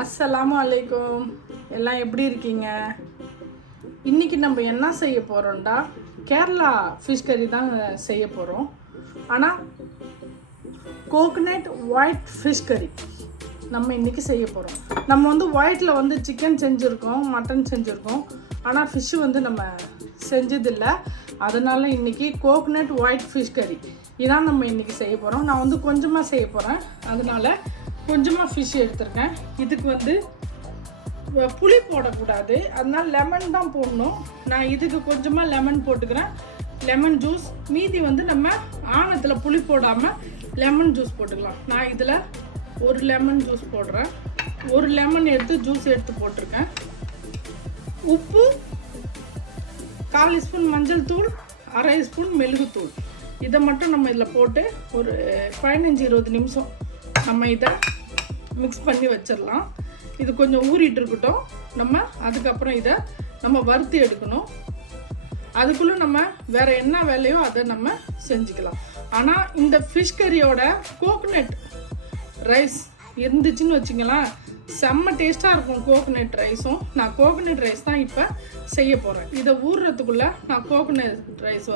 அஸ்ஸலாமு அலைக்கும். எல்லாம் எப்படி இருக்கீங்க? இன்றைக்கி நம்ம என்ன செய்ய போகிறோம்டா, கேரளா ஃபிஷ் கறி தான் செய்ய போகிறோம். ஆனால் கோகனட் ஒயிட் ஃபிஷ் கறி நம்ம இன்றைக்கி செய்ய போகிறோம். நம்ம ஒயிட்டில் சிக்கன் செஞ்சுருக்கோம், மட்டன் செஞ்சுருக்கோம். ஆனால் ஃபிஷ்ஷு நம்ம செஞ்சதில்லை. அதனால் இன்றைக்கி கோகனட் ஒயிட் ஃபிஷ் கறி இதான் நம்ம இன்றைக்கி செய்ய போகிறோம். நான் கொஞ்சமாக செய்ய போகிறேன், அதனால் கொஞ்சமாக ஃபிஷ் எடுத்திருக்கேன். இதுக்கு புளி போடக்கூடாது, அதனால் லெமன் தான் போடணும். நான் இதுக்கு கொஞ்சமாக லெமன் போட்டுக்கிறேன், லெமன் ஜூஸ். மீதி நம்ம ஆனத்தில் புளி போடாமல் லெமன் ஜூஸ் போட்டுக்கலாம். நான் இதில் ஒரு லெமன் ஜூஸ் போடுறேன். ஒரு லெமன் ஜூஸ் எடுத்து போட்டிருக்கேன். உப்பு, 1/4 ஸ்பூன் மஞ்சள் தூள், 1/2 ஸ்பூன் மிளகுத்தூள். இதை மட்டும் நம்ம இதில் போட்டு ஒரு 15-20 நிமிஷம் நம்ம இதை மிக்ஸ் பண்ணி வச்சிடலாம். இது கொஞ்சம் ஊறிட்டு இருக்கட்டும். அதுக்கப்புறம் இதை வறுத்து எடுக்கணும். அதுக்குள்ளே நம்ம வேறு என்ன வேலையோ அதை நம்ம செஞ்சுக்கலாம். ஆனால் இந்த ஃபிஷ் கறியோட கோகனட் ரைஸ் இருந்துச்சுன்னு வச்சுங்களேன், செம்ம டேஸ்ட்டாக இருக்கும் கோகனட் ரைஸும். நான் கோகனட் ரைஸ் தான் இப்போ செய்ய போகிறேன். இதை ஊறுறதுக்குள்ளே நான் கோகனட் ரைஸ்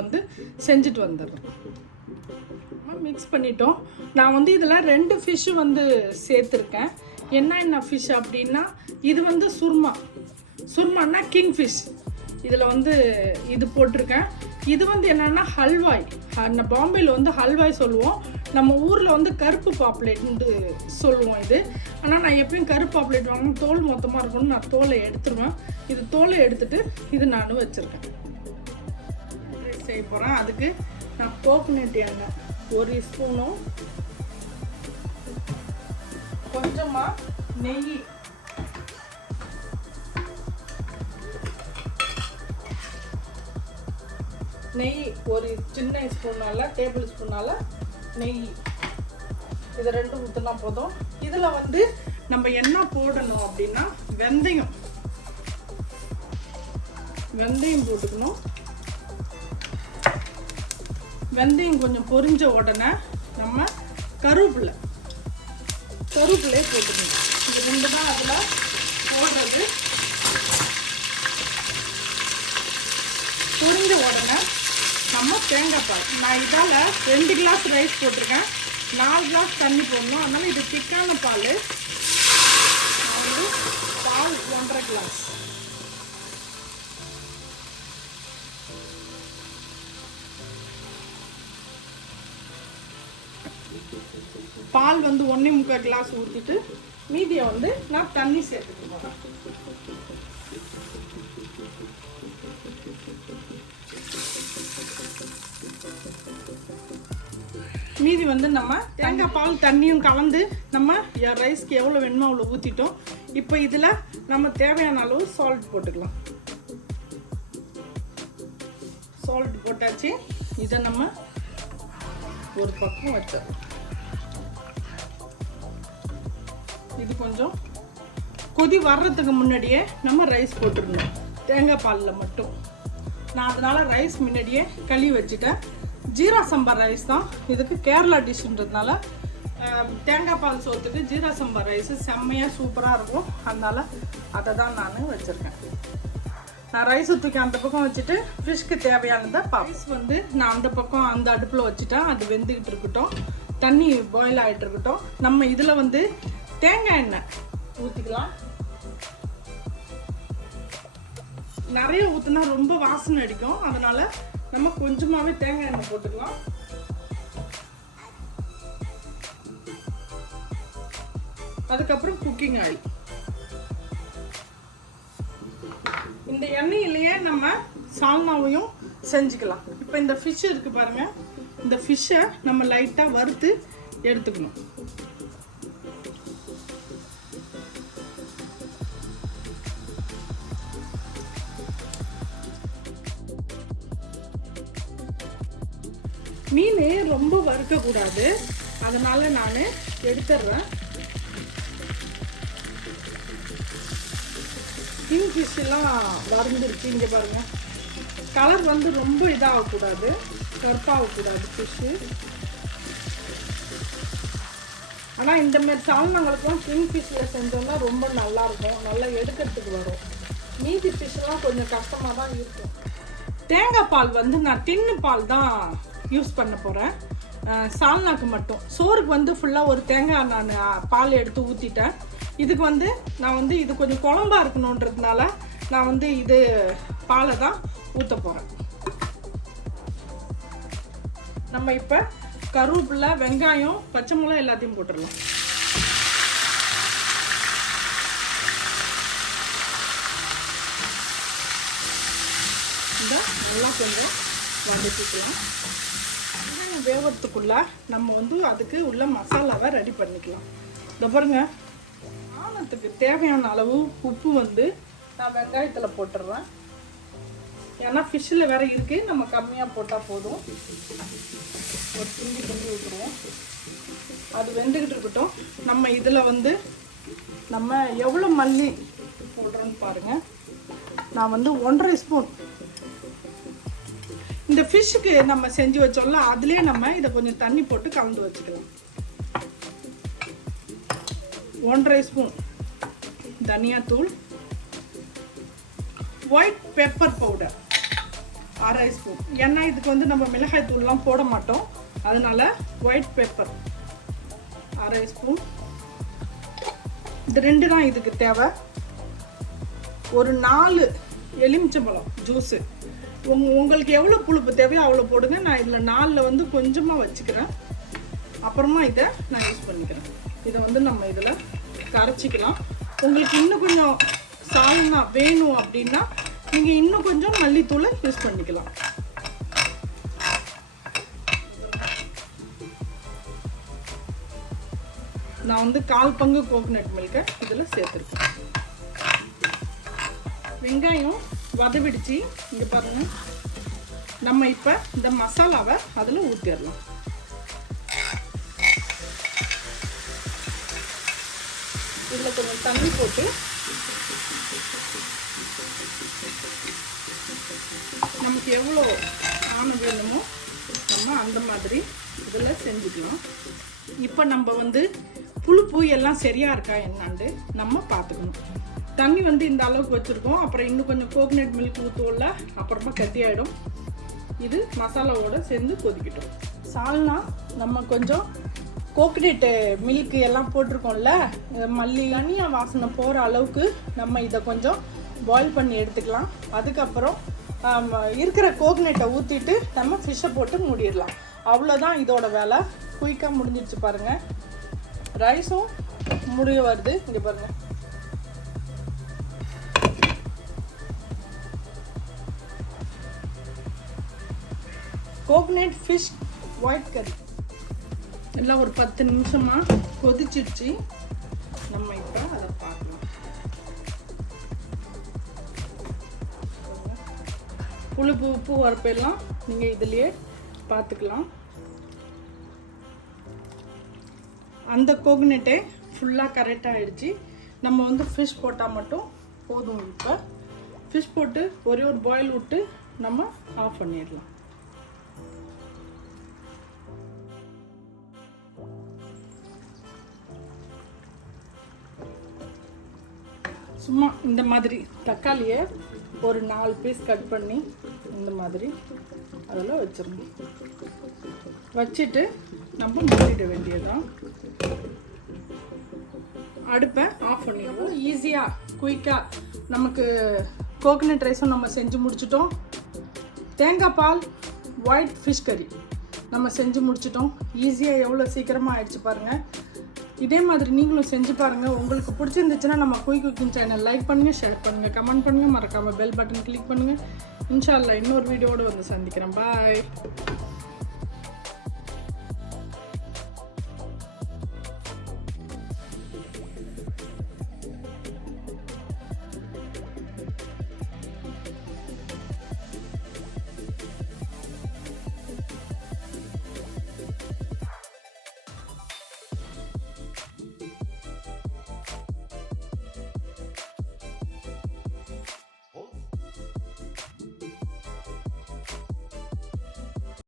செஞ்சுட்டு வந்துடுறேன். மிக்ஸ் பண்ணிட்டோம். நான் இதில் 2 ஃபிஷ்ஷு சேர்த்துருக்கேன். என்ன ஃபிஷ் அப்படின்னா, இது சுர்மானா கிங் ஃபிஷ். இதில் இது போட்டிருக்கேன். இது என்னென்னா ஹல்வாய். பாம்பேயில் ஹல்வாய் சொல்லுவோம். நம்ம ஊரில் கருப்பு பாப்லேட்னு சொல்லுவோம் இது. ஆனால் நான் எப்பயும் கருப்பு பாப்லேட் வாங்கினா தோல் மொத்தமாக இருக்கணும்னு நான் தோலை எடுத்துருவேன். இது தோலை எடுத்துகிட்டு இது நான் வச்சுருக்கேன். செய்ய போகிறேன். அதுக்கு நான் கோகனட் எண்ணெய் 1 ஸ்பூனும், கொஞ்சமாக நெய் ஒரு சின்ன ஸ்பூனால், டேபிள் ஸ்பூனால் நெய். இது 2 ஊற்றினா போதும். இதில் நம்ம என்ன போடணும் அப்படின்னா, வெந்தயம் போட்டுக்கணும். வெந்தயம் கொஞ்சம் பொரிஞ்ச உடனே நம்ம கருவேப்பிலையே போட்டுக்கணும். இது 2 தான் அதில் போடுறது. பொரிஞ்ச உடனே நம்ம தேங்காய் பால். நான் இதால் 2 கிளாஸ் ரைஸ் போட்டிருக்கேன், 4 கிளாஸ் தண்ணி போடணும். அதனால் இது திக்கான பால். பால் 1.5 கிளாஸ். பால் 1.25 கிளாஸ் ஊற்றிட்டு மீதியை நான் தண்ணி சேர்த்துக்க போகிறேன். மீதி நம்ம தேங்காய் பால் தண்ணியும் கலந்து நம்ம ரைஸ்க்கு எவ்வளோ வேணுமோ அவ்வளோ ஊற்றிட்டோம். இப்போ இதில் நம்ம தேவையான அளவு சால்ட் போட்டுக்கலாம். சால்ட் போட்டாச்சு. இதை நம்ம ஒரு பக்கம் வச்சோம். இது கொஞ்சம் கொதி வர்றதுக்கு முன்னாடியே நம்ம ரைஸ் போட்டுருந்தோம், தேங்காய் பாலில் மட்டும். நான் அதனால் ரைஸ் முன்னாடியே கழுவி வச்சுட்டேன். ஜீரா சம்பா ரைஸ் தான் இதுக்கு, கேரளா டிஷ்ன்றதுனால தேங்காய் பால் சோத்துக்கு ஜீரா சம்பா ரைஸு செம்மையாக சூப்பராக இருக்கும். அதனால் அதை தான் நான் வச்சுருக்கேன். நான் ரைஸை தூக்கி அந்த பக்கம் வச்சுட்டு ஃபிஷ்க்கு தேவையானதை ரைஸ் நான் அந்த பக்கம் அந்த அடுப்பில் வச்சுட்டேன். அது வெந்துக்கிட்டு இருக்கட்டும், தண்ணி பாயில் ஆகிட்டு இருக்கட்டும். நம்ம இதில் தேங்காய் எண்ணெய் ஊற்றிக்கலாம். நிறைய ஊற்றினா ரொம்ப வாசனை அடிக்கும், அதனால் நம்ம கொஞ்சமாகவே தேங்காய் எண்ணெய் போட்டுக்கலாம். அதுக்கப்புறம் குக்கிங் ஆயில். இந்த எண்ணெயிலேயே நம்ம சால்னாவையும் செஞ்சுக்கலாம். இப்போ இந்த ஃபிஷ் இருக்குது பாருங்கள், இந்த ஃபிஷ்ஷை நம்ம லைட்டாக வறுத்து எடுத்துக்கணும். மீன் ரொம்ப வறுக்கக்கூடாது, அதனால் நான் எடுத்துடுறேன். கிங் ஃபிஷ்ஷெல்லாம் வறுந்துருச்சு. இங்கே பாருங்கள், கலர் ரொம்ப இதாகக்கூடாது, கருப்பாகக்கூடாது ஃபிஷ்ஷு. ஆனால் இந்தமாரி சால்னாங்களுக்குலாம் கிங் ஃபிஷ்ஷில் செஞ்சோம்னா ரொம்ப நல்லாயிருக்கும், நல்லா எடுக்கிறதுக்கு வரும். மீதி ஃபிஷ்ஷெலாம் கொஞ்சம் கஷ்டமாக தான் இருக்கும். தேங்காய் பால் வந்து நான் டின்னு பால் தான் யூஸ் பண்ண போகிறேன் சால்னாக்கு மட்டும். சோறுக்கு வந்து ஃபுல்லாக ஒரு தேங்காய் நான் பால் எடுத்து ஊற்றிட்டேன். இதுக்கு வந்து நான் வந்து இது கொஞ்சம் குழம்பா இருக்கணுன்றதுனால நான் வந்து இது பாலை தான் ஊற்ற போகிறேன். நம்ம இப்போ கருவேப்பிலை, வெங்காயம், பச்சை மிளகாய் எல்லாத்தையும் போட்டுடலாம். நல்லா கொஞ்சம் வதக்கிக்கலாம். வெங்காயம் வேவறதுக்குள்ள நம்ம வந்து அதுக்கு உள்ள மசாலாவை ரெடி பண்ணிக்கலாம். இந்த பாருங்க, ஆனத்துக்கு தேவையான அளவு உப்பு வந்து நான் வெங்காயத்தில் போட்டுடுறேன். ஏன்னா ஃபிஷ்ஷில் வேற இருக்கு, நம்ம கம்மியாக போட்டால் போதும். ஒரு கிண்டி விட்டுருவோம். அது வெந்துக்கிட்டு இருக்கட்டும். நம்ம இதில் வந்து நம்ம எவ்வளோ மல்லி போடுறோன்னு பாருங்க. நான் வந்து 1.5 ஸ்பூன் இந்த ஃபிஷ்ஷுக்கு நம்ம செஞ்சு வச்சோம்ல, அதுலேயே நம்ம இதை கொஞ்சம் தண்ணி போட்டு கலந்து வச்சுக்கலாம். 1.5 ஸ்பூன் தனியாத்தூள், ஒயிட் பெப்பர் பவுடர் 1/2 ஸ்பூன். ஏன்னா இதுக்கு வந்து நம்ம மிளகாய் தூள்லாம் போட மாட்டோம், அதனால ஒயிட் பெப்பர் 1/2 ஸ்பூன். இது 2 தான் இதுக்கு தேவை. ஒரு 4 எலுமிச்சம்பழம் ஜூஸு. உங்களுக்கு எவ்வளோ புளிப்பு தேவையோ அவ்வளோ போடுங்க. நான் இதில் 4 வந்து கொஞ்சமாக வச்சுக்கிறேன், அப்புறமா இதை நான் யூஸ் பண்ணிக்கிறேன். இதை வந்து நம்ம இதில் கரைச்சிக்கலாம். உங்களுக்கு இன்னும் கொஞ்சம் சால்னா வேணும் அப்படின்னா நீங்கள் இன்னும் கொஞ்சம் மல்லித்தூளை யூஸ் பண்ணிக்கலாம். நான் வந்து 1/4 பங்கு கோகோனட் மில்கை இதில் சேர்த்துருக்கேன். வெங்காயம் வதவிடுச்சு. இங்கே பாருங்கள், நம்ம இப்போ இந்த மசாலாவை அதில் ஊற்றிடலாம். இதில் கொஞ்சம் தண்ணி போட்டு நமக்கு எவ்வளோ ஆணம் வேணுமோ நம்ம அந்த மாதிரி இதில் செஞ்சுக்கலாம். இப்போ நம்ம வந்து புளிப்பு எல்லாம் சரியாக இருக்கா என்னான்னு நம்ம பார்த்துக்கணும். தண்ணி வந்து இந்த அளவுக்கு வச்சுருக்கோம். அப்புறம் இன்னும் கொஞ்சம் கோகோனட் மில்க் ஊற்றுவோம்ல, அப்புறமா கட்டியாயிடும். இது மசாலாவோட சேர்ந்து கொதிக்கிட்டோம். சால்னா நம்ம கொஞ்சம் கோகோனட் மில்க் எல்லாம் போட்டிருக்கோம்ல, மல்லி தனியாக வாசனை போகிற அளவுக்கு நம்ம இதை கொஞ்சம் பாயில் பண்ணி எடுத்துக்கலாம். அதுக்கப்புறம் இருக்கிற கோகோனட்டை ஊற்றிட்டு நம்ம ஃபிஷ்ஷை போட்டு மூடிடலாம். அவ்வளோதான் இதோட வேலை. குயிக்காக முடிஞ்சிடுச்சு பாருங்கள். ரைஸும் முடிய வருது. இங்கே பாருங்கள், கோகோனட் ஃபிஷ் ஒயிட் கறி எல்லாம் ஒரு 10 நிமிஷமாக கொதிச்சிடுச்சு. நம்ம இப்போ அதை பார்க்கலாம். புளிப்பு, உப்பு, உரப்பெல்லாம் நீங்கள் இதுலேயே பார்த்துக்கலாம். அந்த கோகோனட்டே ஃபுல்லாக கரெக்டாக ஆகிடுச்சு. நம்ம வந்து ஃபிஷ் போட்டால் மட்டும் போதும். இப்போ ஃபிஷ் போட்டு ஒரே ஒரு பாயில் விட்டு நம்ம ஆஃப் பண்ணிடலாம். சும்மா இந்த மாதிரி தக்காளியை ஒரு 4 பீஸ் கட் பண்ணி இந்த மாதிரி அதில் வச்சிடணும். வச்சுட்டு நம்ம மூடிட வேண்டியதுதான். அடுப்பை ஆஃப் பண்ணிடுவோம். ஈஸியாக குயிக்காக நமக்கு கோகோனட் ரைஸும் நம்ம செஞ்சு முடிச்சிட்டோம். தேங்காய் பால் ஒயிட் ஃபிஷ் கறி நம்ம செஞ்சு முடிச்சிட்டோம். ஈஸியாக எவ்வளோ சீக்கிரமாக ஆயிடுச்சு பாருங்கள். இதே மாதிரி நீங்களும் செஞ்சு பாருங்கள். உங்களுக்கு பிடிச்சிருந்துச்சுன்னா நம்ம குயிக் குக்கிங் சேனல் லைக் பண்ணுங்கள், ஷேர் பண்ணுங்கள், கமெண்ட் பண்ணுங்கள், மறக்காமல் பெல் பட்டன் கிளிக் பண்ணுங்கள். இன்ஷா அல்லாஹ் இன்னொரு வீடியோடு வந்து சந்திக்கிறேன். பாய்.